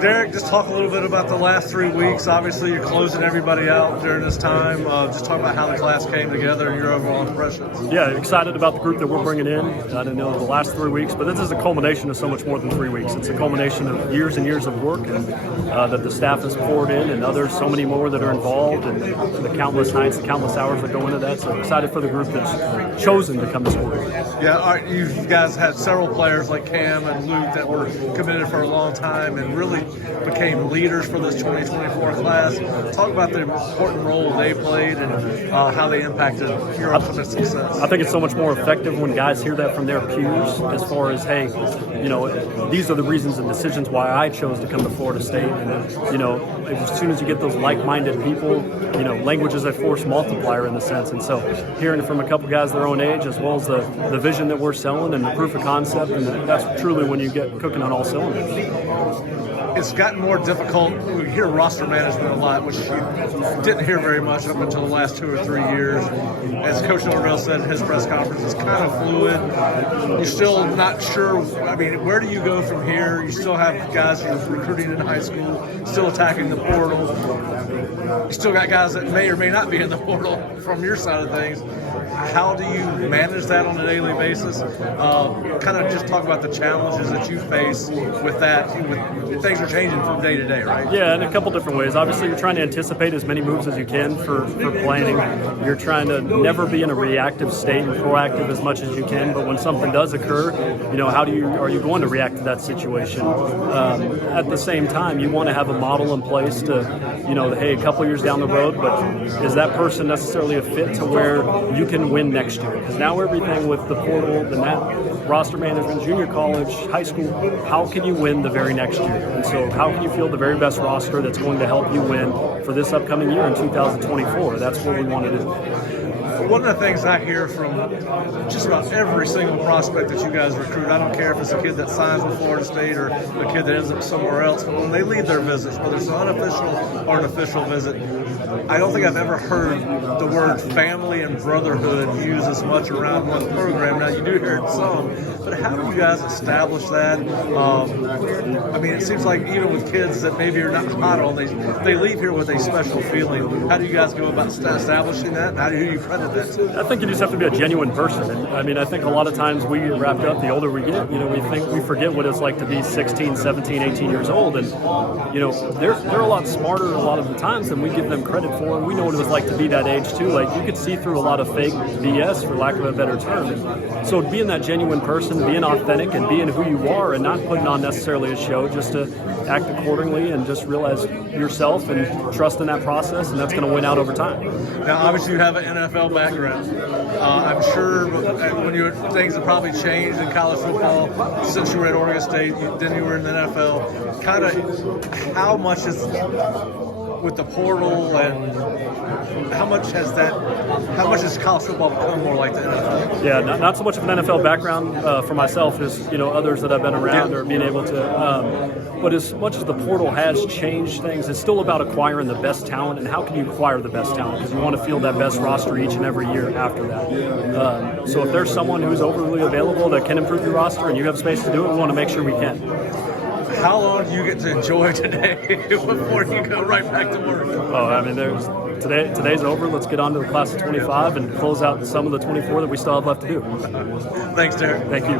Darrick, just talk a little bit about the last 3 weeks. Obviously, you're closing everybody out during this time. Just talk about how the class came together and your overall impressions. Yeah, excited about the group that we're bringing in. I didn't know the last 3 weeks, but this is a culmination of so much more than 3 weeks. It's a culmination of years and years of work and that the staff has poured in, and others, so many more that are involved, and the countless nights, the countless hours that go into that. So excited for the group that's chosen to come to sport. Yeah, all right, you guys had several players like Cam and Luke that were committed for a long time and really became leaders for this 2024 class. Talk about the important role they played and how they impacted your ultimate success. I think it's so much more effective when guys hear that from their peers as far as, hey, these are the reasons and decisions why I chose to come to Florida State. And, as soon as you get those like-minded people, language is a force multiplier in the sense. And so hearing from a couple guys their own age, as well as the vision that we're selling and the proof of concept, and that's truly when you get cooking on all cylinders. It's gotten more difficult. We hear roster management a lot, which you didn't hear very much up until the last 2 or 3 years. As Coach Norvell said in his press conference, it's kind of fluid. You're still not sure. I mean, where do you go from here? You still have guys who's recruiting in high school, still attacking the portal. You still got guys that may or may not be in the portal from your side of things. How do you manage that on a daily basis? Kind of just talk about the challenges that you face with that. Things are changing from day to day, right? Yeah, in a couple different ways. Obviously, you're trying to anticipate as many moves as you can for planning. You're trying to never be in a reactive state and proactive as much as you can. But when something does occur, are you going to react to that situation? At the same time, you want to have a model in place to, hey, a couple years down the road, but is that person necessarily a fit to where you can win next year? Because now everything with the portal, the net, roster management, junior college, high school, how can you win the very next year? And so how can you field the very best roster that's going to help you win for this upcoming year in 2024? That's what we want to do. One of the things I hear from just about every single prospect that you guys recruit, I don't care if it's a kid that signs with Florida State or a kid that ends up somewhere else, but when they leave their visits, whether it's an unofficial or an official visit, I don't think I've ever heard the word family and brotherhood used as much around one program. Now, you do hear it some, but how do you guys establish that? It seems like even with kids that maybe are not hot on, they leave here with a special feeling. How do you guys go about establishing that, and how do you credit that to? I think you just have to be a genuine person. And I think a lot of times we get wrapped up, the older we get, we forget what it's like to be 16, 17, 18 years old. And, they're a lot smarter a lot of the times than we give them credit for. And we know what it was like to be that age too. Like, you could see through a lot of fake BS, for lack of a better term. And so being that genuine person, being authentic and being who you are and not putting on necessarily a show, just to act accordingly and just realize yourself and trust in that process, and that's going to win out over time. Now, obviously, you have an NFL background. I'm sure things have probably changed in college football since you were at Oregon State, then you were in the NFL. Kind of how much is with the portal, and how much has college football become more like the NFL? Yeah, not so much of an NFL background for myself as others that I've been around or being able to. But as much as the portal has changed things, it's still about acquiring the best talent. And how can you acquire the best talent? Because you want to field that best roster each and every year after that. So if there's someone who's overly available that can improve your roster and you have space to do it, we want to make sure we can. How long do you get to enjoy today before you go right back to work? Today's over. Let's get on to the class of 25 and close out some of the 24 that we still have left to do. Thanks, Darrick. Thank you.